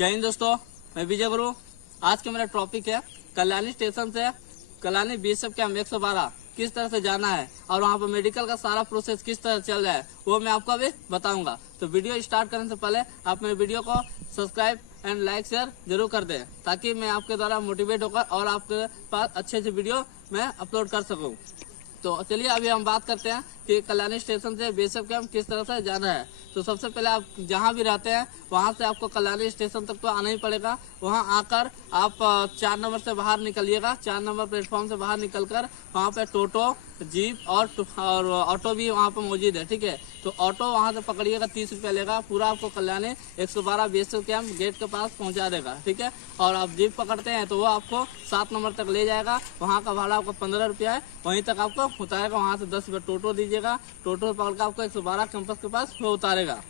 जय हिंद दोस्तों, मैं विजय गुरु। आज का मेरा टॉपिक है कल्याणी स्टेशन से कल्याणी बीएसएफ कैंप 112 किस तरह से जाना है और वहाँ पर मेडिकल का सारा प्रोसेस किस तरह चल रहा है वो मैं आपको अभी बताऊंगा। तो वीडियो स्टार्ट करने से पहले आप मेरे वीडियो को सब्सक्राइब एंड लाइक शेयर जरूर कर दें ताकि मैं आपके द्वारा मोटिवेट होकर और आपके पास अच्छे से वीडियो मैं अपलोड कर सकूँ। तो चलिए अभी हम बात करते हैं कि कल्याणी स्टेशन से बीएसएफ कैंप किस तरह से जाना है। तो सबसे पहले आप जहां भी रहते हैं वहां से आपको कल्याणी स्टेशन तक तो आना ही पड़ेगा। वहां आकर आप 4 नंबर से बाहर निकलिएगा। 4 नंबर प्लेटफॉर्म से बाहर निकलकर वहां पे टोटो, जीप और ऑटो भी वहां पर मौजूद है। ठीक है, तो ऑटो वहां से पकड़िएगा, 30 रुपया लेगा। पूरा आपको कल्याणी 112 बीएसएफ कैंप गेट के पास पहुंचा देगा। ठीक है, और आप जीप पकड़ते हैं तो वो आपको 7 नंबर तक ले जाएगा। वहाँ का भाड़ा आपको 15 रुपया है, वहीं तक आपको उतारेगा। वहाँ से 10 रुपये टोटो दीजिएगा। टोटो पकड़ कर आपको 112 कैंपस के पास वो उतारेगा।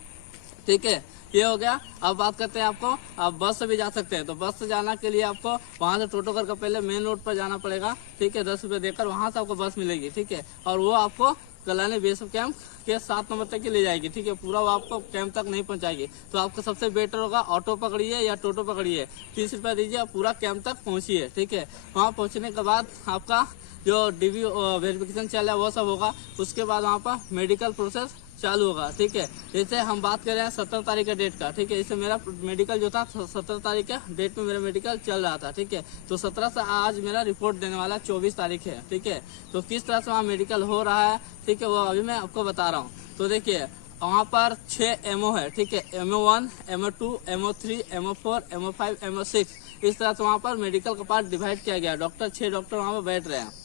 ठीक है, ये हो गया। अब बात करते हैं आपको आप बस से भी जा सकते हैं। तो बस से जाना के लिए आपको वहां से टोटो करके पहले मेन रोड पर जाना पड़ेगा। ठीक है, 10 रुपये देकर वहां से आपको बस मिलेगी। ठीक है, और वो आपको कल्याणी बीएसएफ कैंप के 7 नंबर तक ही ले जाएगी। ठीक है, पूरा वो आपको कैंप तक नहीं पहुंचाएगी। तो आपको सबसे बेटर होगा ऑटो पकड़िए या टोटो पकड़िए, 30 रुपया दीजिए, पूरा कैंप तक पहुंचिए। ठीक है, वहाँ पहुंचने के बाद आपका जो डीवी वेरिफिकेशन चल रहा है वो सब होगा। उसके बाद वहाँ पर मेडिकल प्रोसेस चालू होगा। ठीक है, जैसे हम बात कर रहे हैं 17 तारीख के डेट का। ठीक है, इससे मेरा मेडिकल जो था 17 तारीख के डेट में मेरा मेडिकल चल रहा था। ठीक है, तो 17 से आज मेरा रिपोर्ट देने वाला 24 तारीख है। ठीक है, तो किस तरह से वहाँ मेडिकल हो रहा है, ठीक है, वो अभी मैं आपको बता रहा हूँ। तो देखिए वहाँ पर 6 एमओ है। ठीक है, MO1, MO2, MO3, MO4, MO5, MO6 इस तरह से वहाँ पर मेडिकल का पार्ट डिवाइड किया गया। 6 डॉक्टर वहाँ पर बैठ रहे हैं।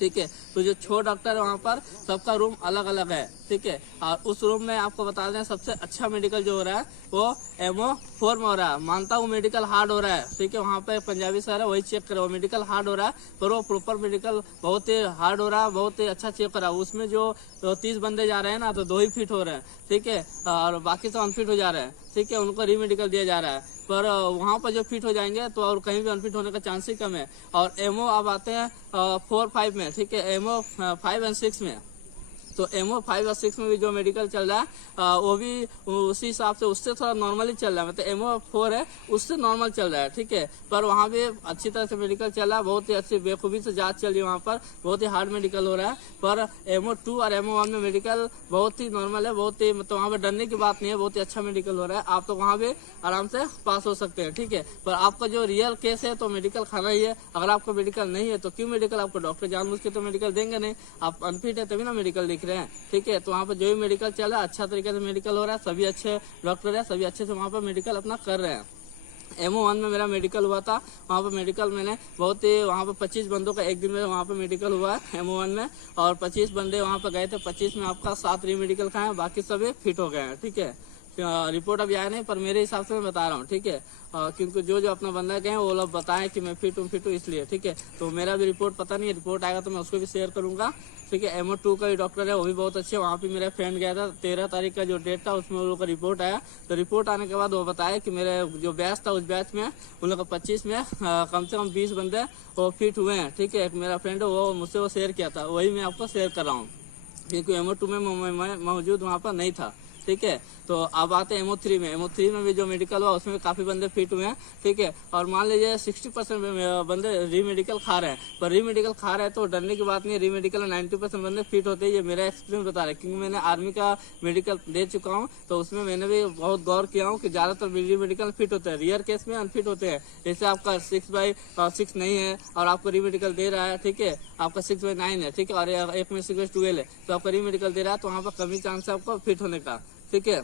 ठीक है, तो जो 6 डॉक्टर है वहाँ पर सबका रूम अलग अलग है। ठीक है, और उस रूम में आपको बता दें सबसे अच्छा मेडिकल जो हो रहा है वो MO4 में हो रहा है। मानता हूँ मेडिकल हार्ड हो रहा है। ठीक है, वहाँ पे पंजाबी सर है वही चेक करे, वो मेडिकल हार्ड हो रहा है पर वो प्रॉपर मेडिकल बहुत ही हार्ड हो रहा है, बहुत ही अच्छा चेक करा। उसमें जो 30 बंदे जा रहे हैं ना तो 2 ही फिट हो रहे हैं। ठीक है, और बाकी सब अनफिट हो जा रहे हैं। ठीक है, उनको रीमेडिकल दिया जा रहा है, पर वहाँ पर जो फिट हो जाएंगे तो और कहीं भी अनफिट होने का चांस ही कम है। और MO अब आते हैं 4-5 में। ठीक है, MO 5 और 6 में। तो MO 5 और 6 में भी जो मेडिकल चल रहा है वो भी उसी हिसाब से उससे थोड़ा नॉर्मली चल रहा है। मतलब MO 4 है उससे नॉर्मल चल रहा है। ठीक है, पर वहाँ भी अच्छी तरह से मेडिकल चल रहा है, बहुत ही अच्छी बेखूबी से जांच चल रही है। वहाँ पर बहुत ही हार्ड मेडिकल हो रहा है। पर MO 2 और MO 1 में मेडिकल बहुत ही नॉर्मल है, बहुत ही मतलब वहाँ पर डरने की बात नहीं है, बहुत ही अच्छा मेडिकल हो रहा है। आप तो वहाँ भी आराम से पास हो सकते हैं। ठीक है, पर आपका जो रियल केस है तो मेडिकल खाना ही है। अगर आपको मेडिकल नहीं है तो क्यों मेडिकल, आपको डॉक्टर जानबूझ के तो मेडिकल देंगे नहीं। आप अनफिट है तभी ना मेडिकल लिख रहे हैं। ठीक है, तो वहाँ पर जो भी मेडिकल चल रहा है अच्छा तरीके से मेडिकल हो रहा है, सभी अच्छे डॉक्टर है, सभी अच्छे से वहाँ पर मेडिकल अपना कर रहे हैं। MO1 में मेरा मेडिकल हुआ था, वहाँ पर मेडिकल मैंने बहुत ही वहाँ पर 25 बंदों का एक दिन में वहाँ पर मेडिकल हुआ है MO1 में, और 25 बंदे वहाँ पर गए थे। 25 में आपका 7 रीमेडिकल खाए हैं, बाकी सभी फिट हो गए हैं। ठीक है, रिपोर्ट अभी आया नहीं पर मेरे हिसाब से मैं बता रहा हूँ। ठीक है, क्योंकि जो अपना बंदा गए वो लोग बताएं कि मैं फिट हूँ इसलिए। ठीक है, तो मेरा भी रिपोर्ट पता नहीं है, रिपोर्ट आएगा तो मैं उसको भी शेयर करूंगा। ठीक है, MO2 का भी डॉक्टर है, वो भी बहुत अच्छे। वहाँ पे मेरा फ्रेंड गया था 13 तारीख का जो डेट था उसमें उन लोगों का रिपोर्ट आया। तो रिपोर्ट आने के बाद वो बताया कि मेरे जो बैच था उस बैच में उन लोग का 25 में कम से कम 20 बंदे वो फिट हुए हैं। ठीक है, एक मेरा फ्रेंड है वो मुझसे वो शेयर किया था, वही मैं आपको शेयर कर रहा हूँ क्योंकि MO2 में मैं मौजूद वहाँ पर नहीं था। ठीक है, तो अब आते हैं MO3 में। MO3 में भी जो मेडिकल हुआ उसमें काफी बंदे फिट हुए हैं। ठीक है, और मान लीजिए 60% बंदे रीमेडिकल खा रहे हैं, पर रीमेडिकल खा रहे हैं तो डरने की बात नहीं है। रीमेडिकल 90% बंदे फिट होते हैं, ये मेरा एक्सपीरियंस बता रहा है क्योंकि मैंने आर्मी का मेडिकल दे चुका हूँ। तो उसमें मैंने भी बहुत गौर किया हूँ कि ज्यादातर रीमेडिकल फिट होते हैं, रियर केस में अनफिट होते हैं। जैसे आपका 6/6 नहीं है और आपको रीमेडिकल दे रहा है। ठीक है, आपका 6/9 है। ठीक है, और एक में 6/12 है तो आपका रीमेडिकल दे रहा है, तो वहाँ पर कमी चांस है आपको फिट होने का। ठीक है,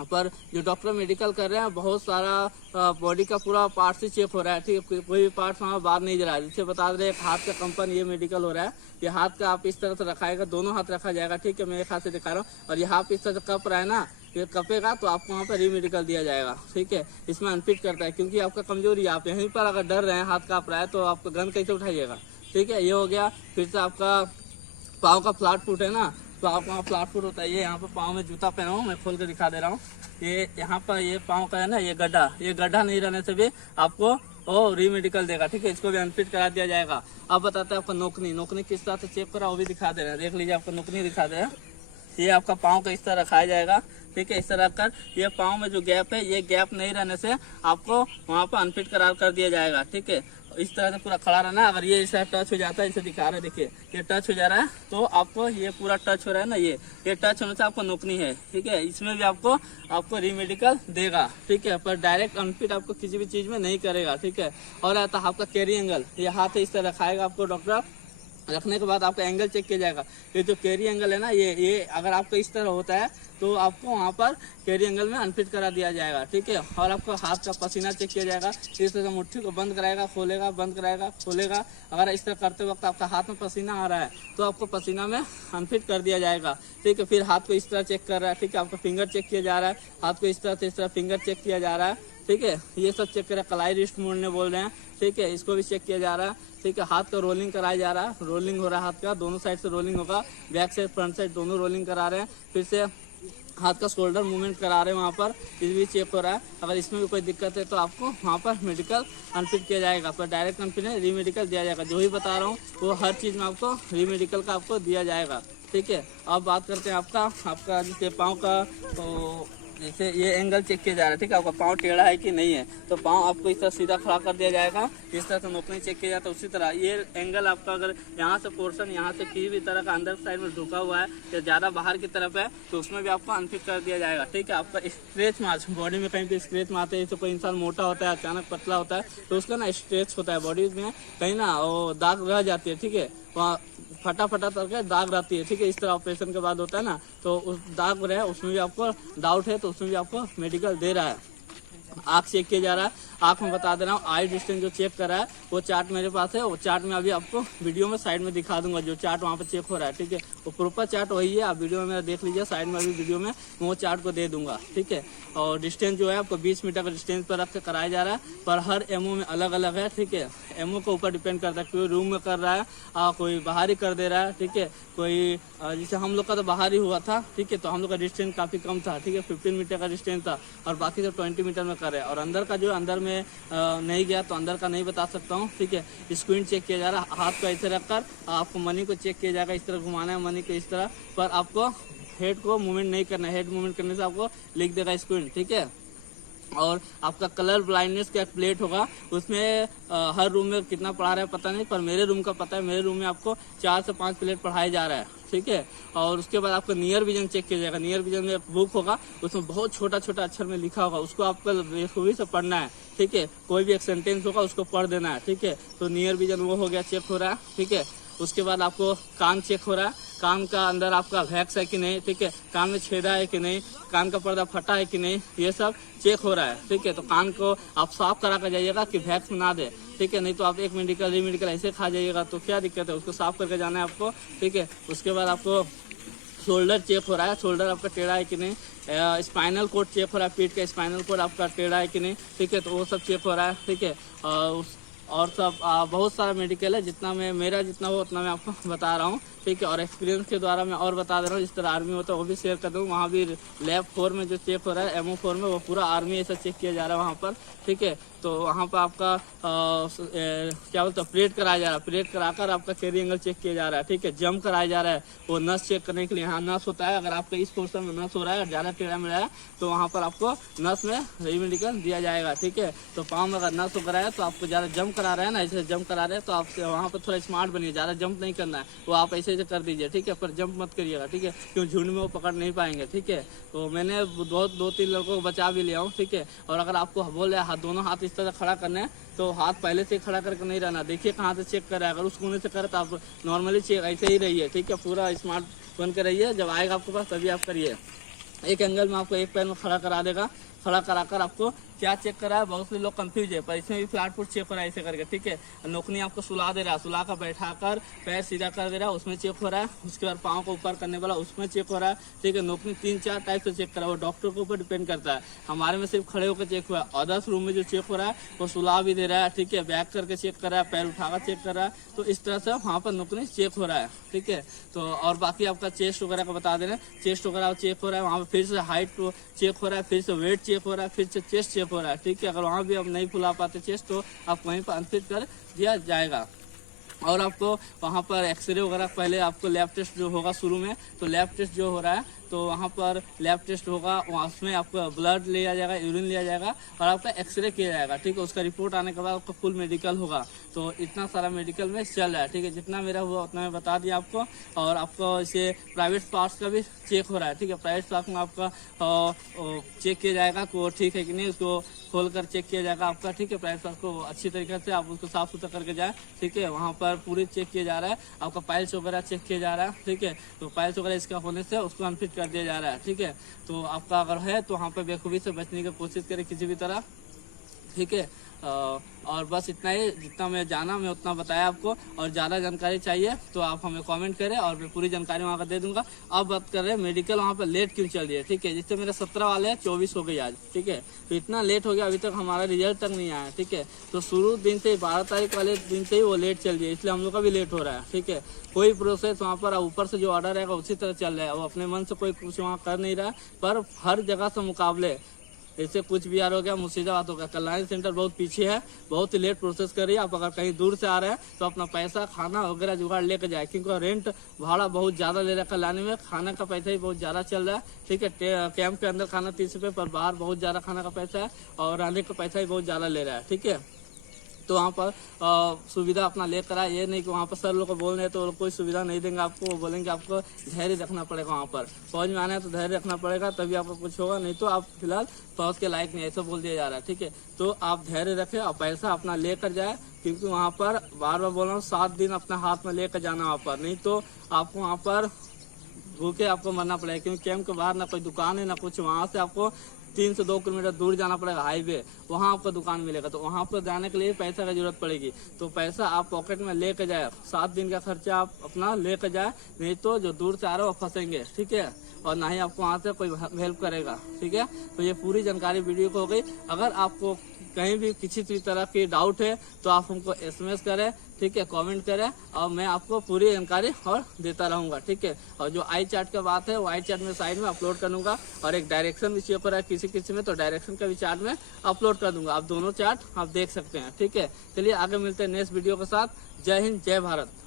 पर जो डॉक्टर मेडिकल कर रहे हैं बहुत सारा बॉडी का पूरा पार्ट से चेक हो रहा है। ठीक है, कोई भी पार्ट वहाँ बाहर नहीं जा रहा है। जिससे बता रहे एक हाथ का कंपन ये मेडिकल हो रहा है, ये हाथ का आप इस तरह से रखाएगा, दोनों हाथ रखा जाएगा। ठीक है, मैं एक हाथ से दिखा रहा हूँ, और ये हाथ इस तरह से कप रहा है ना, ये कपेगा तो आपको वहाँ पर रीमेडिकल दिया जाएगा। ठीक है, इसमें अनफिट करता है क्योंकि आपका कमजोरी, आप यहीं पर अगर डर रहे हैं हाथ काँप रहा है तो आपका गन कैसे उठाइएगा। ठीक है, ये हो गया। फिर से आपका पाँव का फ्लैट फुट है ना, तो आप वहाँ फ्लैट फुट होता है। ये यहाँ पर पाँव में जूता पहना हूँ, मैं खोल के दिखा दे रहा हूँ। ये यहाँ पर ये पाँव का है ना, ये गड्ढा नहीं रहने से भी आपको वो रीमेडिकल देगा। ठीक है, इसको भी अनफिट करा दिया जाएगा। अब बताते हैं आपका नोकनी किस तरह से चेक करा वो भी दिखा दे रहे हैं। देख लीजिए, आपको नोकनी दिखा दे रहे हैं। ये आपका पाँव का इस तरह रखाया जाएगा। ठीक है। इस तरह कर ये पाँव में जो गैप है, ये गैप नहीं रहने से आपको वहाँ पर अनफिट करार कर दिया जाएगा, ठीक है। इस तरह से पूरा खड़ा रहना। अगर ये ऐसा टच हो जाता है, इसे दिखा रहे हैं, देखिए ये टच हो जा रहा है, तो आपको ये पूरा टच हो रहा है ना, ये टच होने से आपको नोकनी है, ठीक है। इसमें भी आपको रीमेडिकल देगा, ठीक है, पर डायरेक्ट अनफिट आपको किसी भी चीज में नहीं करेगा, ठीक है। और आता है आपका कैरी एंगल, ये हाथ इस तरह रखाएगा आपको डॉक्टर, रखने के बाद आपका एंगल चेक किया जाएगा। ये जो कैरी एंगल है ना, ये अगर आपको इस तरह होता है तो आपको वहाँ पर कैरी एंगल में अनफिट करा दिया जाएगा, ठीक है। और आपको हाथ का पसीना चेक किया जाएगा, इस तरह से मुट्ठी को बंद कराएगा, खोलेगा, बंद कराएगा, खोलेगा। अगर इस तरह करते वक्त आपका हाथ में पसीना आ रहा है तो आपको पसीना में अनफिट कर दिया जाएगा, ठीक है। फिर हाथ को इस तरह चेक कर रहा है, ठीक है, आपका फिंगर चेक किया जा रहा है, हाथ को इस तरह से इस तरह फिंगर चेक किया जा रहा है, ठीक है। ये सब चेक करें, कलाई रिस्ट मोड़ने बोल रहे हैं, ठीक है, इसको भी चेक किया जा रहा है, ठीक है। हाथ का रोलिंग कराया जा रहा है, रोलिंग हो रहा है हाथ का, दोनों साइड से रोलिंग होगा, बैक साइड फ्रंट साइड दोनों रोलिंग करा रहे हैं। फिर से हाथ का शोल्डर मूवमेंट करा रहे हैं, वहाँ पर इस भी चेक हो रहा है। अगर इसमें भी कोई दिक्कत है तो आपको वहाँ पर मेडिकल अनफिट किया जाएगा, पर डायरेक्ट अनफिट नहीं, रीमेडिकल दिया जाएगा। जो ही बता रहा हूँ वो हर चीज़ में आपको रीमेडिकल का आपको दिया जाएगा, ठीक है। अब बात करते हैं आपका जैसे पाँव का, तो जैसे ये एंगल चेक किया जा रहा है, ठीक है, आपका पाँव टेढ़ा है कि नहीं है, तो पाँव आपको इस तरह सीधा खड़ा कर दिया जाएगा, इस तरह से नोकनी चेक किया जाता है। उसी तरह ये एंगल आपका अगर यहाँ से पोर्शन यहाँ से किसी भी तरह का अंदर साइड में झुका हुआ है या ज़्यादा बाहर की तरफ है तो उसमें भी आपको अनफिट कर दिया जाएगा, ठीक है। आपका स्ट्रेच मार्क्स बॉडी में कहीं पे स्ट्रेच मारते हैं, जैसे कोई इंसान मोटा होता है, अचानक पतला होता है तो उसका ना स्ट्रेच होता है बॉडी में, कहीं ना वो दाग रह जाती है, ठीक है, वहाँ फटा करके दाग रहती है, ठीक है। इस तरह ऑपरेशन के बाद होता है ना, तो उस दाग रहे उसमें भी आपको डाउट है तो उसमें भी आपको मेडिकल दे रहा है। आँख चेक किया जा रहा है, आँख में बता दे रहा हूँ, आई डिस्टेंस जो चेक कर रहा है वो चार्ट मेरे पास है, वो चार्ट में अभी आपको वीडियो में साइड में दिखा दूंगा, जो चार्ट वहाँ पे चेक हो रहा है, ठीक है। वो प्रॉपर चार्ट वही है, आप वीडियो में मेरा देख लीजिए, साइड में अभी वीडियो में वो चार्ट को दे दूंगा, ठीक है। और डिस्टेंस जो है आपको 20 मीटर का डिस्टेंस पर रख के कराया जा रहा है, पर हर एमओ में अलग अलग है, ठीक है। एमओ के ऊपर डिपेंड करता है, कोई रूम में कर रहा है, कोई बाहर ही कर दे रहा है, ठीक है। कोई जैसे हम लोग का तो बाहर ही हुआ था, ठीक है, तो हम लोग का डिस्टेंस काफ़ी कम था, ठीक है, 15 मीटर का डिस्टेंस था, और बाकी सब 20 मीटर में कर रहे हैं। और अंदर का जो अंदर में नहीं गया तो अंदर का नहीं बता सकता हूँ, ठीक है। स्क्रीन चेक किया जा रहा है, हाथ को ऐसे रखकर आपको मनी को चेक किया जाएगा, इस तरह घुमाना है मनी को इस तरह, पर आपको हेड को मूवमेंट नहीं करना है, हेड मूवमेंट करने से आपको लिख देगा स्क्रीन, ठीक है। और आपका कलर ब्लाइंडनेस का एक प्लेट होगा, उसमें हर रूम में कितना पढ़ा रहा है पता नहीं, पर मेरे रूम का पता है, मेरे रूम में आपको 4 से 5 प्लेट पढ़ाया जा रहा है, ठीक है। और उसके बाद आपका नियर विजन चेक किया जाएगा, नियर विजन में एक बुक होगा, उसमें बहुत छोटा अक्षर में लिखा होगा, उसको आपको बेखूबी से पढ़ना है, ठीक है। कोई भी एक सेंटेंस होगा उसको पढ़ देना है, ठीक है। तो नियर विजन वो हो गया, चेक हो रहा है, ठीक है। उसके बाद आपको कान चेक हो रहा है, कान का अंदर आपका वैक्स है कि नहीं, ठीक है, कान में छेदा है कि नहीं, कान का पर्दा फटा है कि नहीं, ये सब चेक हो रहा है, ठीक है। तो कान को आप साफ करा कर जाइएगा कि वैक्स ना दे, ठीक है, नहीं तो आप एक मेडिकल रीमेडिकल ऐसे खा जाइएगा तो क्या दिक्कत है, उसको साफ करके जाना है आपको, ठीक है। उसके बाद आपको शोल्डर चेक हो रहा है, शोल्डर आपका टेढ़ा है कि नहीं, स्पाइनल कोड चेक हो रहा है, पीठ का स्पाइनल कोड आपका टेढ़ा है कि नहीं, ठीक है, तो वो सब चेक हो रहा है, ठीक है। और सब बहुत सारा मेडिकल है, जितना मेरा जितना हो उतना मैं आपको बता रहा हूँ, ठीक है। और एक्सपीरियंस के द्वारा मैं और बता दे रहा हूँ, जिस तरह आर्मी होता है वो भी शेयर कर दूँ। वहाँ भी लैब 4 में जो चेक हो रहा है, एमओ 4 में, वो पूरा आर्मी ऐसा चेक किया जा रहा है वहाँ पर, ठीक है। तो वहाँ पर आपका क्या बोलते हैं, प्लेट कराया जा रहा है, प्लेट कराकर आपका कैरी एंगल चेक किया जा रहा है, ठीक है। जंप कराया जा रहा है, वो नस चेक करने के लिए, यहाँ नस होता है, अगर आपका इस पोर्शन में नस हो रहा है, ज़्यादा टेढ़ा में रहा है तो वहाँ पर आपको नस में रीमेडिकल दिया जाएगा, ठीक है। तो पाँव में अगर नस हो रहा है तो आपको ज़्यादा जंप करा रहे हैं ना, ऐसे जंप करा रहे हैं तो आप वहाँ पर थोड़ा स्मार्ट बनिए, ज़्यादा जंप नहीं करना है, वो आप ऐसे कर दीजिए, ठीक है, पर जंप मत करिएगा, ठीक है, क्यों झुंड में वो पकड़ नहीं पाएंगे, ठीक है। तो मैंने 2-3 लड़कों को बचा भी लिया हूँ, ठीक है। और अगर आपको बोले दोनों हाथ इस तरह खड़ा करने हैं तो हाथ पहले से खड़ा करके नहीं रहना, देखिए कहाँ से चेक कर रहा है, अगर उस कोने से करे तो आप नॉर्मली चेक ऐसे ही रहिए, ठीक है, पूरा स्मार्ट बन के रहिए, जब आएगा आपके पास तभी आप करिए। एक एंगल में आपको एक पैर में खड़ा करा देगा, खड़ा कराकर आपको क्या चेक करा है, बहुत से लोग कंफ्यूज है, पर इसमें भी फ्लैट फुट चेक हो रहा है ऐसे करके, ठीक है। नोकनी आपको सुला दे रहा है, सुला कर बैठाकर पैर सीधा कर दे रहा है, उसमें चेक हो रहा है। उसके बाद पाँव को ऊपर करने वाला, उसमें चेक हो रहा है, ठीक है। नोकनी 3-4 टाइप से चेक करा, वो डॉक्टर के ऊपर डिपेंड करता है। हमारे में सिर्फ खड़े होकर चेक हुआ है, अदर्स रूम में जो चेक हो रहा है वो सुला भी दे रहा है, ठीक है, बैक करके चेक कर रहा है, पैर उठाकर चेक कर रहा है, तो इस तरह से वहाँ पर नोकनी चेक हो रहा है, ठीक है। तो और बाकी आपका चेस्ट वगैरह का बता दे रहे हैं, चेस्ट वगैरह चेक हो रहा है, वहाँ पर फिर से हाइट चेक हो रहा है, फिर से वेट चेक हो रहा है, फिर से चेस्ट चेक हो रहा है, ठीक है। अगर वहाँ भी आप नहीं फुला पाते चेस्ट तो आप वहीं पर अनफिट कर दिया जाएगा। और आपको वहाँ पर एक्सरे वगैरह, पहले आपको लैब टेस्ट जो होगा शुरू में, तो लैब टेस्ट जो हो रहा है तो वहाँ पर लैब टेस्ट होगा, वहाँ उसमें आपका ब्लड लिया जाएगा, यूरिन लिया जाएगा और आपका एक्सरे किया जाएगा, ठीक है। उसका रिपोर्ट आने के बाद आपका फुल मेडिकल होगा। तो इतना सारा मेडिकल में चल रहा है, ठीक है। जितना मेरा हुआ उतना मैं बता दिया आपको। और आपको इसे प्राइवेट पार्ट्स का भी चेक हो रहा है, ठीक है। प्राइवेट पार्ट में आपका चेक किया जाएगा को ठीक है कि नहीं, उसको खोल कर चेक किया जाएगा आपका, ठीक है। प्राइवेट पार्ट को अच्छी तरीके से आप उसको साफ सुथरा करके जाए, ठीक है। वहाँ पर पूरी चेक किया जा रहा है, आपका पाइल्स वगैरह चेक किया जा रहा है, ठीक है। तो पाइल्स वगैरह इसका होने से उसको अनफिट कर दिया जा रहा है, ठीक है। तो आपका अगर है तो वहाँ पर बेखूबी से बचने की कोशिश करें किसी भी तरह, ठीक है। और बस इतना ही, जितना मैं जाना मैं उतना बताया आपको। और ज़्यादा जानकारी चाहिए तो आप हमें कमेंट करें और मैं पूरी जानकारी वहाँ का दे दूंगा। अब बात कर रहे हैं मेडिकल वहाँ पर लेट क्यों चल रही है, ठीक है। जिससे मेरे 17 वाले हैं 24 हो गई आज, ठीक है। तो इतना लेट हो गया, अभी तक हमारा रिजल्ट तक नहीं आया, ठीक है। तो शुरू दिन से 12 तारीख वाले दिन से ही वो लेट चल रही है, इसलिए हम लोग का भी लेट हो रहा है, ठीक है। कोई प्रोसेस वहाँ पर ऊपर से जो ऑर्डर रहेगा उसी तरह चल रहा है, वो अपने मन से कोई कुछ वहाँ कर नहीं रहा है। पर हर जगह से मुकाबले ऐसे कुछ भी हो गया, मुर्शिदाबाद हो गया, कल्याणी सेंटर बहुत पीछे है, बहुत ही लेट प्रोसेस कर रही है। आप अगर कहीं दूर से आ रहे हैं तो अपना पैसा खाना वगैरह जुगाड़ लेकर जाए, क्योंकि रेंट भाड़ा बहुत ज़्यादा ले रहा है कल्याणी में, खाने का पैसा ही बहुत ज़्यादा चल रहा है, ठीक है। कैंप के अंदर खाना 30 रुपये, पर बाहर बहुत ज़्यादा खाने का पैसा है और रहने का पैसा ही बहुत ज़्यादा ले रहा है, ठीक है। तो वहाँ पर सुविधा अपना लेकर आए, ये नहीं कि वहाँ पर सर लोग को बोल रहे हैं तो कोई सुविधा नहीं देंगे आपको, वो बोलेंगे आपको धैर्य रखना पड़ेगा। वहाँ पर फौज में आना है तो धैर्य रखना पड़ेगा, तभी आपको कुछ होगा, नहीं तो आप फिलहाल फौज के लायक नहीं, ऐसा बोल दिया जा रहा है, ठीक है। तो आप धैर्य रखें और पैसा अपना लेकर जाए, क्योंकि वहाँ पर बार बार बोल रहा हूँ 7 दिन अपने हाथ में लेकर जाना वहाँ पर, नहीं तो आपको वहाँ पर भूखे आपको मरना पड़ेगा। क्योंकि कैंप के बाहर ना कोई दुकान है ना कुछ, वहाँ से आपको 3 से 2 किलोमीटर दूर जाना पड़ेगा हाईवे, वहाँ आपको दुकान मिलेगा। तो वहाँ पर जाने के लिए पैसा की जरूरत पड़ेगी, तो पैसा आप पॉकेट में लेकर जाए, 7 दिन का खर्चा आप अपना लेकर जाए, नहीं तो जो दूर से आ रहे हो वो फंसेंगे, ठीक है। और ना ही आपको वहाँ से कोई हेल्प करेगा, ठीक है। तो ये पूरी जानकारी वीडियो को हो गई। अगर आपको कहीं भी किसी भी तरह की डाउट है तो आप हमको SMS करें, ठीक है, कमेंट करें और मैं आपको पूरी जानकारी और देता रहूँगा, ठीक है। और जो आई चार्ट का बात है वो आई चार्ट में साइड में अपलोड कर दूँगा, और एक डायरेक्शन भी चेक हो रहा है किसी किसी में, तो डायरेक्शन का भी चार्ट में अपलोड कर दूँगा, आप दोनों चार्ट आप देख सकते हैं, ठीक है। चलिए आगे मिलते हैं नेक्स्ट वीडियो के साथ। जय हिंद, जय भारत।